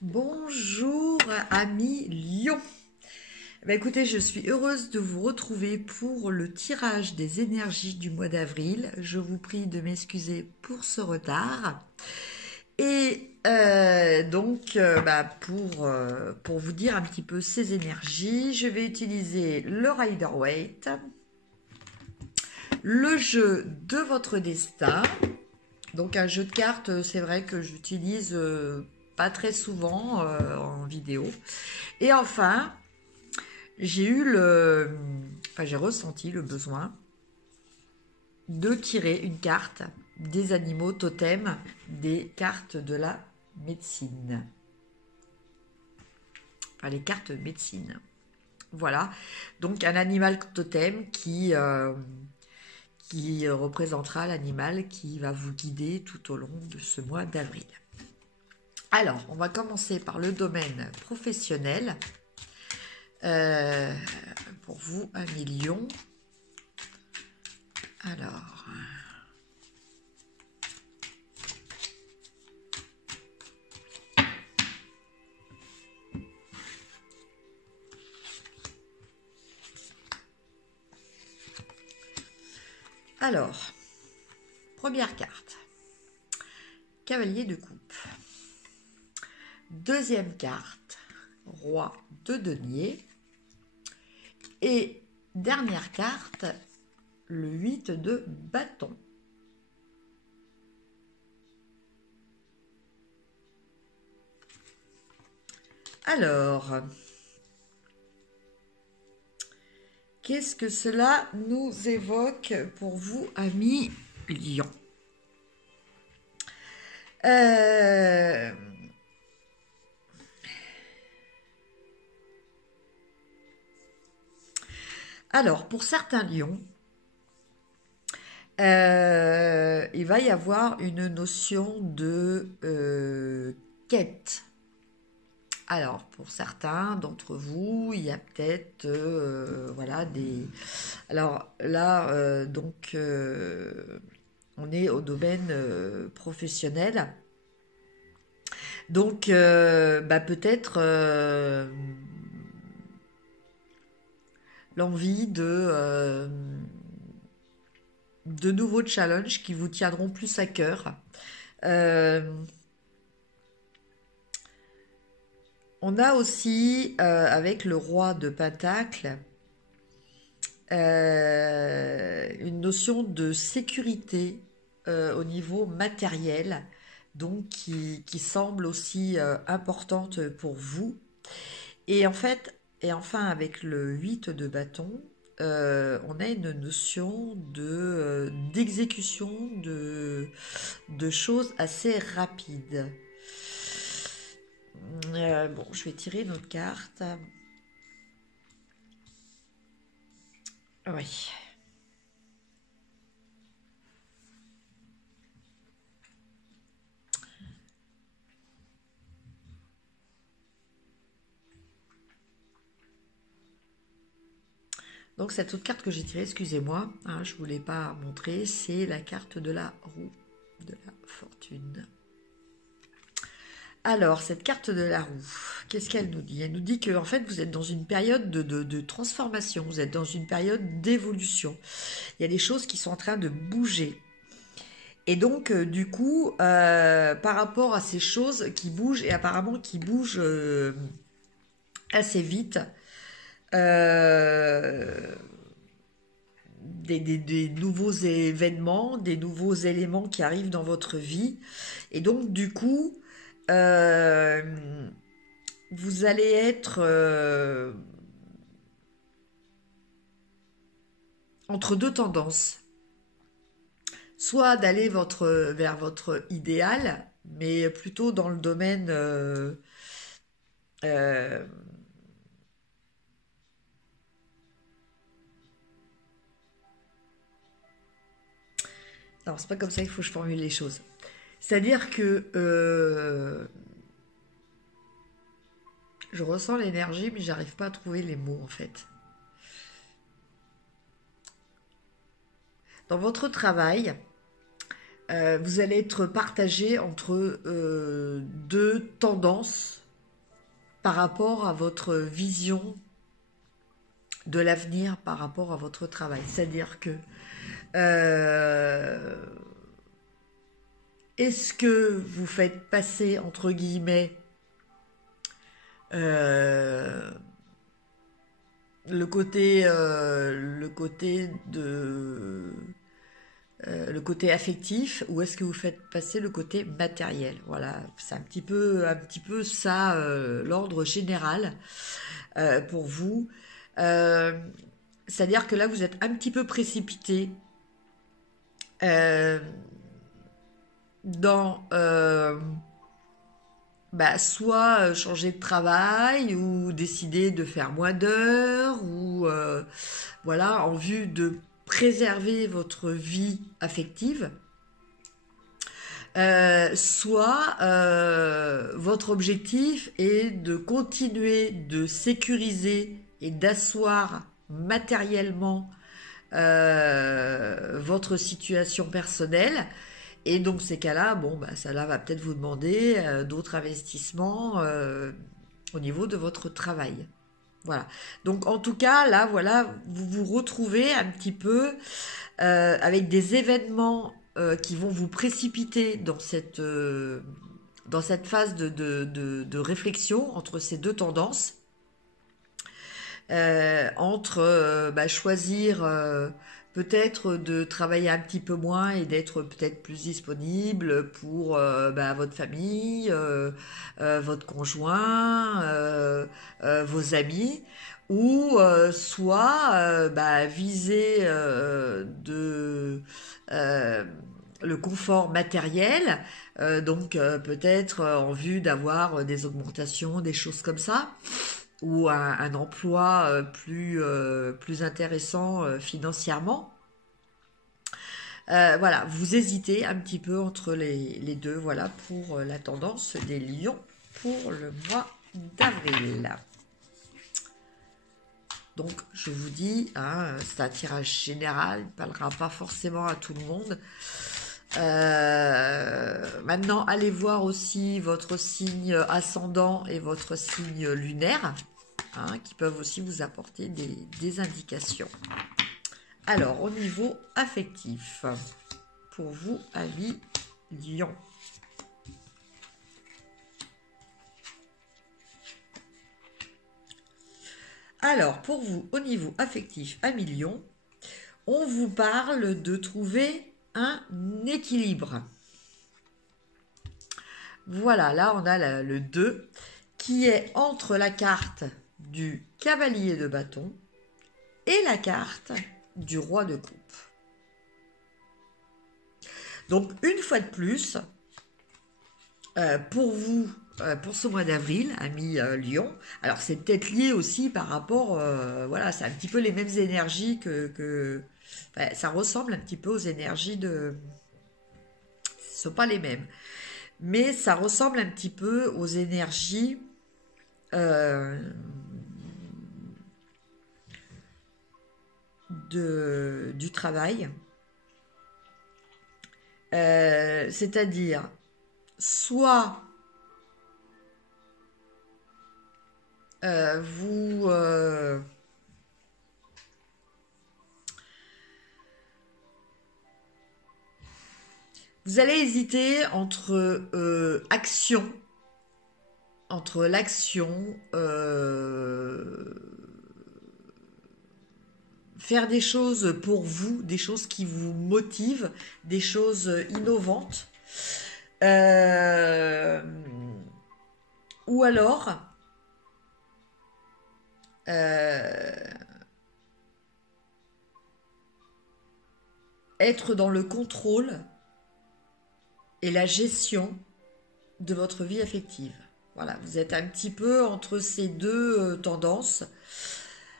Bonjour amis Lion. Écoutez, je suis heureuse de vous retrouver pour le tirage des énergies du mois d'avril. Je vous prie de m'excuser pour ce retard. Et pour vous dire un petit peu ces énergies, je vais utiliser le Rider-Waite, le jeu de votre destin. Donc un jeu de cartes, c'est vrai que j'utilise pas très souvent en vidéo. Et enfin, j'ai ressenti le besoin de tirer une carte des animaux totems, des cartes de la médecine. Enfin, les cartes médecine. Voilà. Donc un animal totem qui représentera l'animal qui va vous guider tout au long de ce mois d'avril. Alors, on va commencer par le domaine professionnel. Pour vous, 1 million. Alors, première carte, cavalier de coupe. Deuxième carte, roi de denier. Et dernière carte, le 8 de bâton. Alors, qu'est-ce que cela nous évoque pour vous, amis Lion? Alors, pour certains lions, il va y avoir une notion de quête. Alors, pour certains d'entre vous, il y a peut-être, voilà, des... Alors là, on est au domaine professionnel. Donc, peut-être l'envie de nouveaux challenges qui vous tiendront plus à cœur. On a aussi, avec le roi de Pentacle, une notion de sécurité au niveau matériel, donc qui semble aussi importante pour vous. Et en fait, et enfin avec le 8 de bâton, on a une notion d'exécution de choses assez rapides. Bon, je vais tirer une autre carte. Oui. Donc cette autre carte que j'ai tirée, excusez-moi, hein, je ne vous l'ai pas montrée, c'est la carte de la roue de la fortune. Alors, cette carte de la roue, qu'est-ce qu'elle nous dit? Elle nous dit que en fait, vous êtes dans une période de transformation, vous êtes dans une période d'évolution. Il y a des choses qui sont en train de bouger. Et donc, du coup, par rapport à ces choses qui bougent, et apparemment qui bougent assez vite, des nouveaux événements, des nouveaux éléments qui arrivent dans votre vie. Et donc, du coup, euh, vous allez être entre deux tendances. Soit d'aller vers votre idéal, mais plutôt dans le domaine euh, non, c'est pas comme ça qu'il faut que je formule les choses. C'est-à-dire que je ressens l'énergie, mais j'arrive pas à trouver les mots en fait. Dans votre travail, vous allez être partagé entre deux tendances par rapport à votre vision de l'avenir, par rapport à votre travail. C'est-à-dire que euh, est-ce que vous faites passer, entre guillemets, euh, le côté le côté affectif, ou est-ce que vous faites passer le côté matériel? Voilà, c'est un petit peu ça, l'ordre général pour vous. Euh, C'est-à-dire que là, vous êtes un petit peu précipité euh, dans soit changer de travail ou décider de faire moins d'heures ou voilà, en vue de préserver votre vie affective. Soit votre objectif est de continuer de sécuriser et d'asseoir matériellement votre situation personnelle. Et donc ces cas-là, bon, bah, ça là va peut-être vous demander d'autres investissements au niveau de votre travail. Voilà. Donc en tout cas, là, voilà, vous vous retrouvez un petit peu avec des événements qui vont vous précipiter dans cette phase de réflexion entre ces deux tendances, entre choisir peut-être de travailler un petit peu moins et d'être peut-être plus disponible pour votre famille, votre conjoint, vos amis, ou soit viser euh, le confort matériel, donc peut-être en vue d'avoir des augmentations, des choses comme ça, ou un emploi plus intéressant financièrement. Voilà, vous hésitez un petit peu entre les deux, voilà, pour la tendance des lions pour le mois d'avril. Donc, je vous dis, hein, c'est un tirage général, il ne parlera pas forcément à tout le monde. Maintenant, allez voir aussi votre signe ascendant et votre signe lunaire, hein, qui peuvent aussi vous apporter des indications. Alors, au niveau affectif, pour vous, amis Lion. Alors, pour vous, au niveau affectif, amis Lion, on vous parle de trouver un équilibre. Voilà, là on a le 2 qui est entre la carte du cavalier de bâton et la carte du roi de coupe. Donc une fois de plus, pour vous, pour ce mois d'avril, amis Lion, alors c'est peut-être lié aussi par rapport, voilà, c'est un petit peu les mêmes énergies ça ressemble un petit peu aux énergies ce ne sont pas les mêmes, mais ça ressemble un petit peu aux énergies du travail. C'est-à-dire, soit vous allez hésiter entre l'action, faire des choses pour vous, des choses qui vous motivent, des choses innovantes, ou alors être dans le contrôle et la gestion de votre vie affective. Voilà, vous êtes un petit peu entre ces deux tendances.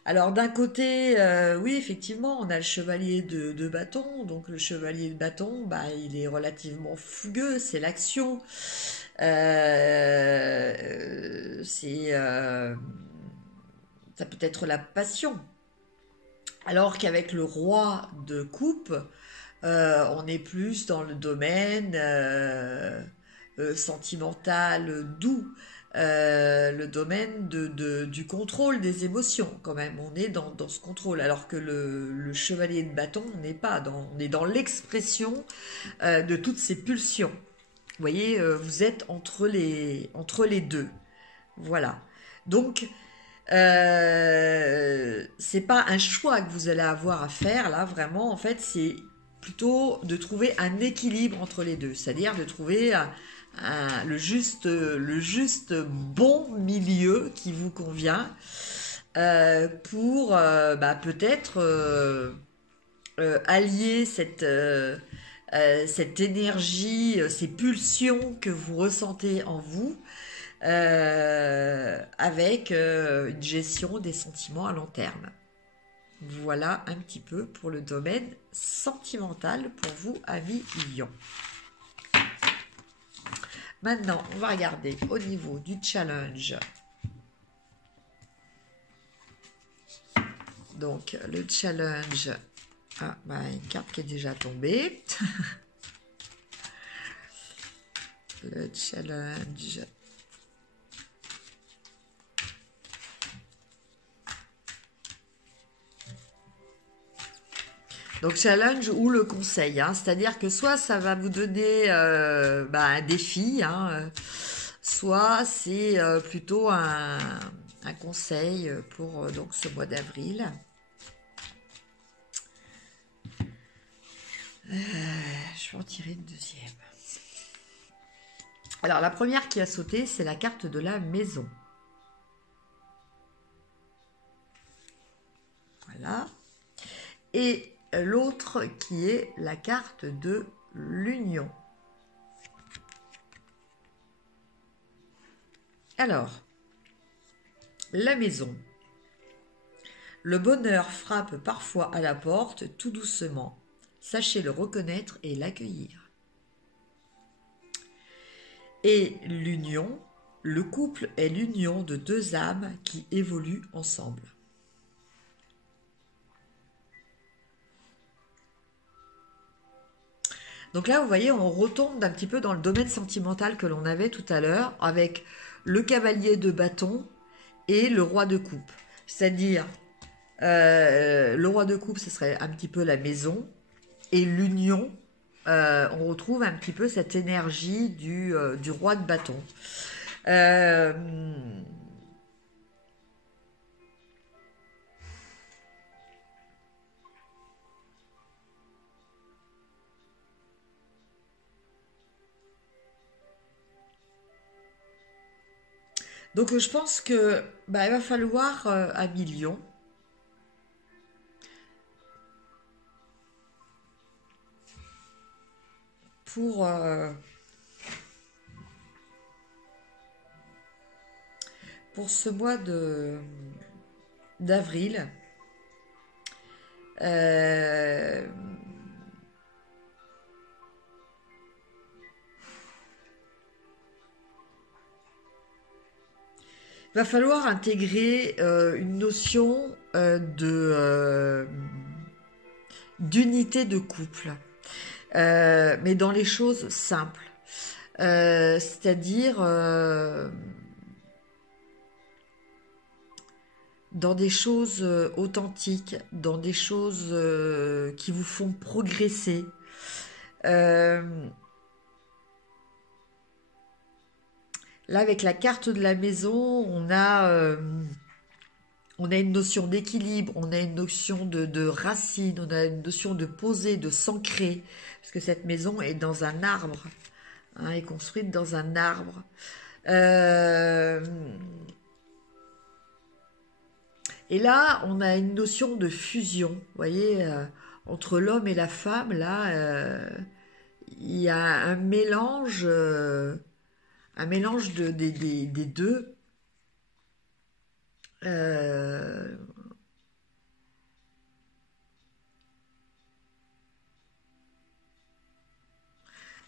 Alors d'un côté, oui, effectivement, on a le chevalier de bâton. Donc le chevalier de bâton, il est relativement fougueux, c'est l'action. Ça peut être la passion. Alors qu'avec le roi de coupe, on est plus dans le domaine sentimental, doux. le domaine du contrôle des émotions quand même. On est dans ce contrôle, alors que le chevalier de bâton, on est dans l'expression de toutes ces pulsions. Vous voyez, vous êtes entre les deux. Voilà. Donc, c'est pas un choix que vous allez avoir à faire là, vraiment. En fait, c'est plutôt de trouver un équilibre entre les deux, c'est-à-dire de trouver le juste bon milieu qui vous convient pour peut-être allier cette énergie, ces pulsions que vous ressentez en vous avec une gestion des sentiments à long terme. Voilà un petit peu pour le domaine sentimental pour vous, amis Lion. Maintenant, on va regarder au niveau du challenge. Donc, le challenge... Ah, une carte qui est déjà tombée. Le challenge... Donc challenge ou le conseil, hein, c'est-à-dire que soit ça va vous donner un défi, hein, soit c'est plutôt un conseil pour donc ce mois d'avril. Je vais en tirer une deuxième. Alors la première qui a sauté, c'est la carte de la maison. Voilà. Et l'autre qui est la carte de l'union. Alors, la maison. Le bonheur frappe parfois à la porte tout doucement. Sachez le reconnaître et l'accueillir. Et l'union, le couple est l'union de deux âmes qui évoluent ensemble. Donc là, vous voyez, on retombe un petit peu dans le domaine sentimental que l'on avait tout à l'heure avec le cavalier de bâton et le roi de coupe. C'est-à-dire, le roi de coupe, ce serait un petit peu la maison, et l'union, on retrouve un petit peu cette énergie du roi de bâton. Donc je pense que il va falloir un million pour ce mois d'avril. Il va falloir intégrer une notion d'unité de couple, mais dans les choses simples. C'est-à-dire dans des choses authentiques, dans des choses qui vous font progresser. Là, avec la carte de la maison, on a une notion d'équilibre, on a une notion de racine, on a une notion de poser, de s'ancrer, parce que cette maison est dans un arbre, hein, est construite dans un arbre. Et là, on a une notion de fusion, vous voyez, entre l'homme et la femme, là, il y a un mélange des deux.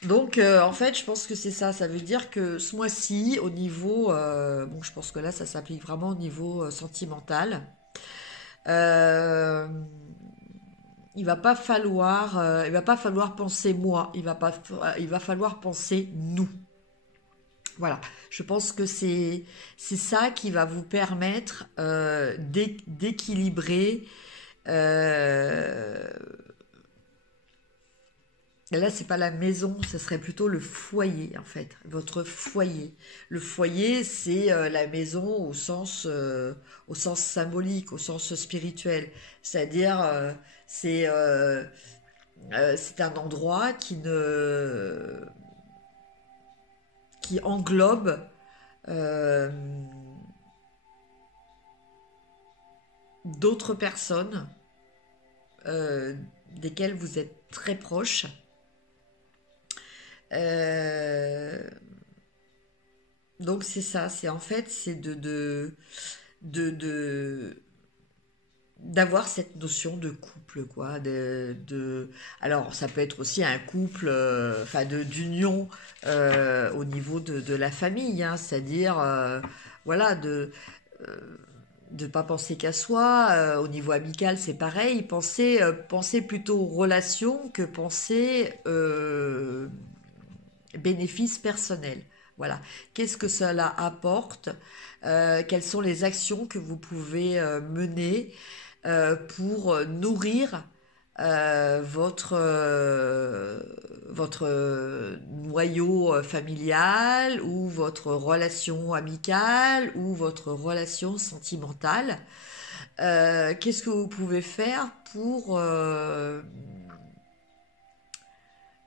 Donc, en fait, je pense que c'est ça. Ça veut dire que ce mois-ci, au niveau, bon, je pense que là, ça s'applique vraiment au niveau sentimental. Euh, il va pas falloir penser moi. Il va falloir penser nous. Voilà, je pense que c'est ça qui va vous permettre d'équilibrer. euh, Là, c'est pas la maison, ce serait plutôt le foyer en fait, votre foyer. Le foyer, c'est la maison au sens symbolique, au sens spirituel. C'est-à-dire, c'est c'est un endroit qui englobe euh, d'autres personnes euh, desquelles vous êtes très proches. Euh, donc c'est ça, c'est en fait c'est de d'avoir cette notion de couple quoi alors ça peut être aussi un couple enfin de d'union au niveau de la famille hein, c'est-à-dire voilà de pas penser qu'à soi au niveau amical c'est pareil penser plutôt aux relations que penser bénéfices personnels. Voilà. Qu'est-ce que cela apporte quelles sont les actions que vous pouvez mener pour nourrir votre noyau familial ou votre relation amicale ou votre relation sentimentale. Qu'est-ce que vous pouvez faire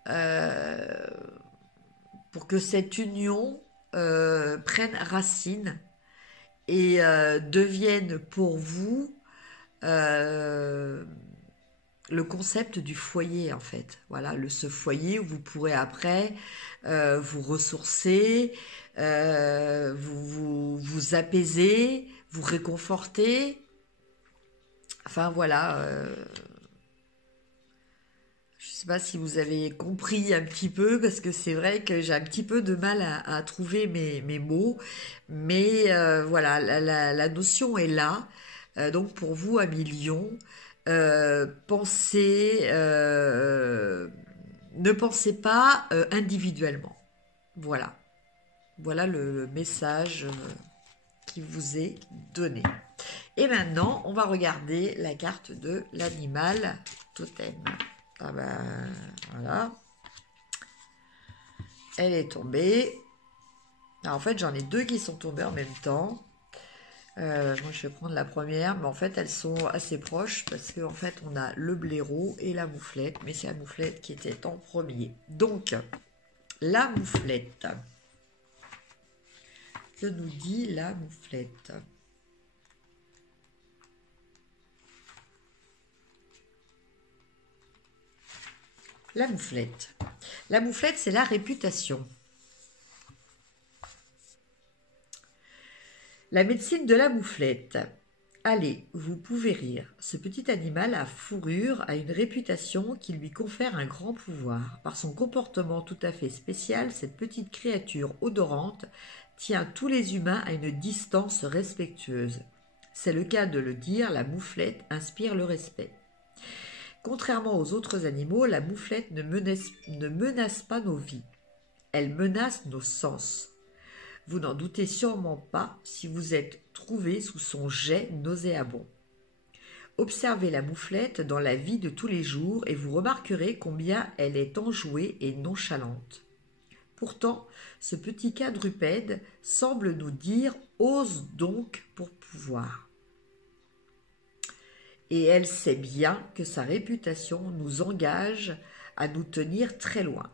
euh, pour que cette union prenne racine et devienne pour vous euh, le concept du foyer en fait. Voilà, ce foyer où vous pourrez après vous ressourcer, vous apaiser, vous réconforter. Enfin voilà, je ne sais pas si vous avez compris un petit peu, parce que c'est vrai que j'ai un petit peu de mal à trouver mes mots, mais voilà, la notion est là. Donc pour vous, à millions, pensez, ne pensez pas individuellement. Voilà, voilà le message qui vous est donné. Et maintenant, on va regarder la carte de l'animal totem. Ah ben, voilà. Elle est tombée. Alors, en fait, j'en ai deux qui sont tombées en même temps. Moi, je vais prendre la première, mais en fait, elles sont assez proches parce qu'en fait, on a le blaireau et la mouflette, mais c'est la mouflette qui était en premier. Donc, la mouflette. Que nous dit la mouflette? La mouflette. La mouflette, c'est la réputation. La médecine de la mouflette. Allez, vous pouvez rire. Ce petit animal à fourrure a une réputation qui lui confère un grand pouvoir. Par son comportement tout à fait spécial, cette petite créature odorante tient tous les humains à une distance respectueuse. C'est le cas de le dire, la mouflette inspire le respect. Contrairement aux autres animaux, la mouflette ne menace pas nos vies. Elle menace nos sens. Vous n'en doutez sûrement pas si vous êtes trouvé sous son jet nauséabond. Observez la mouflette dans la vie de tous les jours et vous remarquerez combien elle est enjouée et nonchalante. Pourtant, ce petit quadrupède semble nous dire « ose donc pour pouvoir ». Et elle sait bien que sa réputation nous engage à nous tenir très loin.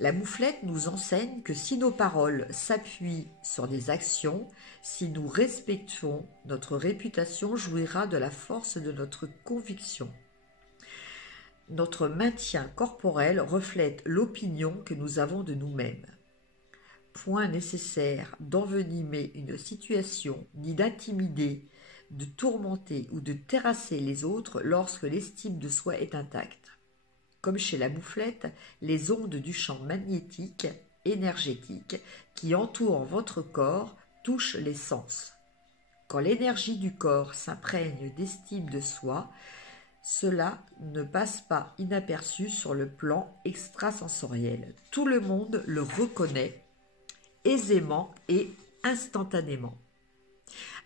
La mouflette nous enseigne que si nos paroles s'appuient sur des actions, si nous respectons, notre réputation jouira de la force de notre conviction. Notre maintien corporel reflète l'opinion que nous avons de nous-mêmes. Point nécessaire d'envenimer une situation, ni d'intimider, de tourmenter ou de terrasser les autres lorsque l'estime de soi est intacte. Comme chez la mouflette, les ondes du champ magnétique, énergétique, qui entourent votre corps touchent les sens. Quand l'énergie du corps s'imprègne d'estime de soi, cela ne passe pas inaperçu sur le plan extrasensoriel. Tout le monde le reconnaît aisément et instantanément.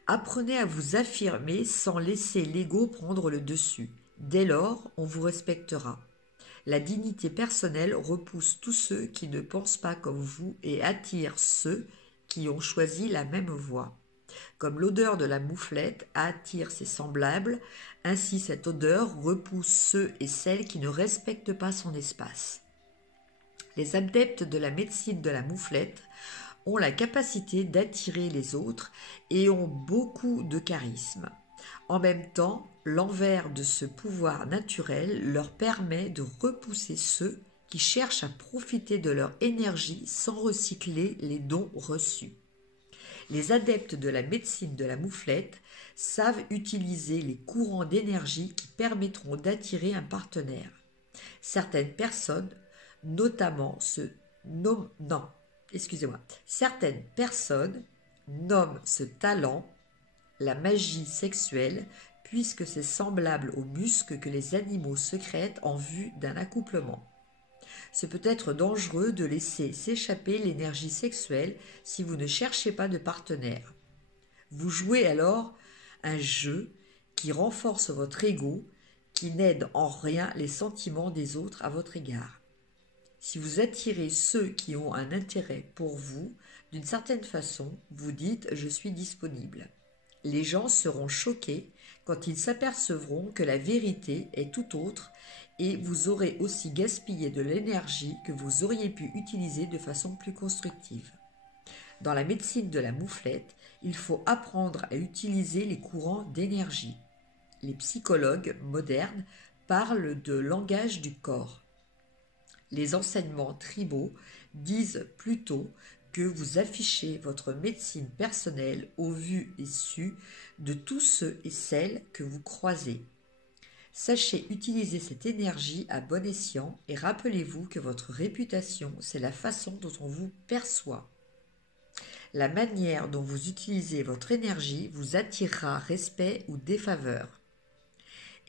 Apprenez à vous affirmer sans laisser l'ego prendre le dessus. Dès lors, on vous respectera. La dignité personnelle repousse tous ceux qui ne pensent pas comme vous et attire ceux qui ont choisi la même voie. Comme l'odeur de la mouflette attire ses semblables, ainsi cette odeur repousse ceux et celles qui ne respectent pas son espace. Les adeptes de la médecine de la mouflette ont la capacité d'attirer les autres et ont beaucoup de charisme. En même temps, l'envers de ce pouvoir naturel leur permet de repousser ceux qui cherchent à profiter de leur énergie sans recycler les dons reçus. Les adeptes de la médecine de la mouflette savent utiliser les courants d'énergie qui permettront d'attirer un partenaire. Certaines personnes, certaines personnes nomment ce talent la magie sexuelle, puisque c'est semblable aux muscles que les animaux sécrètent en vue d'un accouplement. Ce peut être dangereux de laisser s'échapper l'énergie sexuelle si vous ne cherchez pas de partenaire. Vous jouez alors un jeu qui renforce votre ego, qui n'aide en rien les sentiments des autres à votre égard. Si vous attirez ceux qui ont un intérêt pour vous, d'une certaine façon, vous dites « je suis disponible ». Les gens seront choqués quand ils s'apercevront que la vérité est tout autre et vous aurez aussi gaspillé de l'énergie que vous auriez pu utiliser de façon plus constructive. Dans la médecine de la mouflette, il faut apprendre à utiliser les courants d'énergie. Les psychologues modernes parlent de langage du corps. Les enseignements tribaux disent plutôt que vous affichez votre médecine personnelle au vu et su de tous ceux et celles que vous croisez. Sachez utiliser cette énergie à bon escient et rappelez-vous que votre réputation, c'est la façon dont on vous perçoit. La manière dont vous utilisez votre énergie vous attirera respect ou défaveur.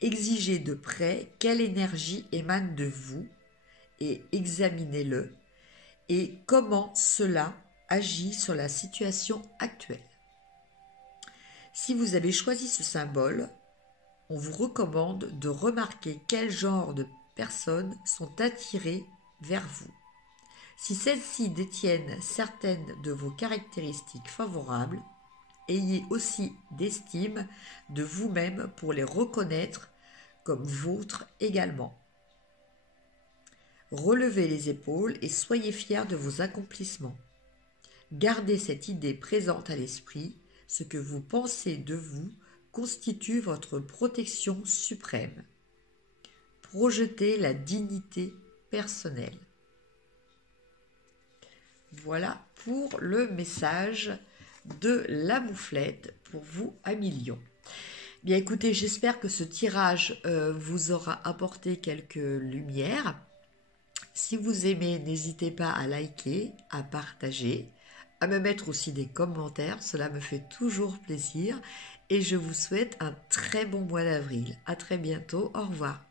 Exigez de près quelle énergie émane de vous et examinez-le et comment cela agit sur la situation actuelle. Si vous avez choisi ce symbole, on vous recommande de remarquer quel genre de personnes sont attirées vers vous. Si celles-ci détiennent certaines de vos caractéristiques favorables, ayez aussi d'estime de vous-même pour les reconnaître comme vôtres également. Relevez les épaules et soyez fiers de vos accomplissements. Gardez cette idée présente à l'esprit, ce que vous pensez de vous constitue votre protection suprême. Projetez la dignité personnelle. Voilà pour le message de la mouflette pour vous, amis lions. Bien écoutez, j'espère que ce tirage vous aura apporté quelques lumières. Si vous aimez, n'hésitez pas à liker, à partager, à me mettre aussi des commentaires, cela me fait toujours plaisir et je vous souhaite un très bon mois d'avril. À très bientôt, au revoir.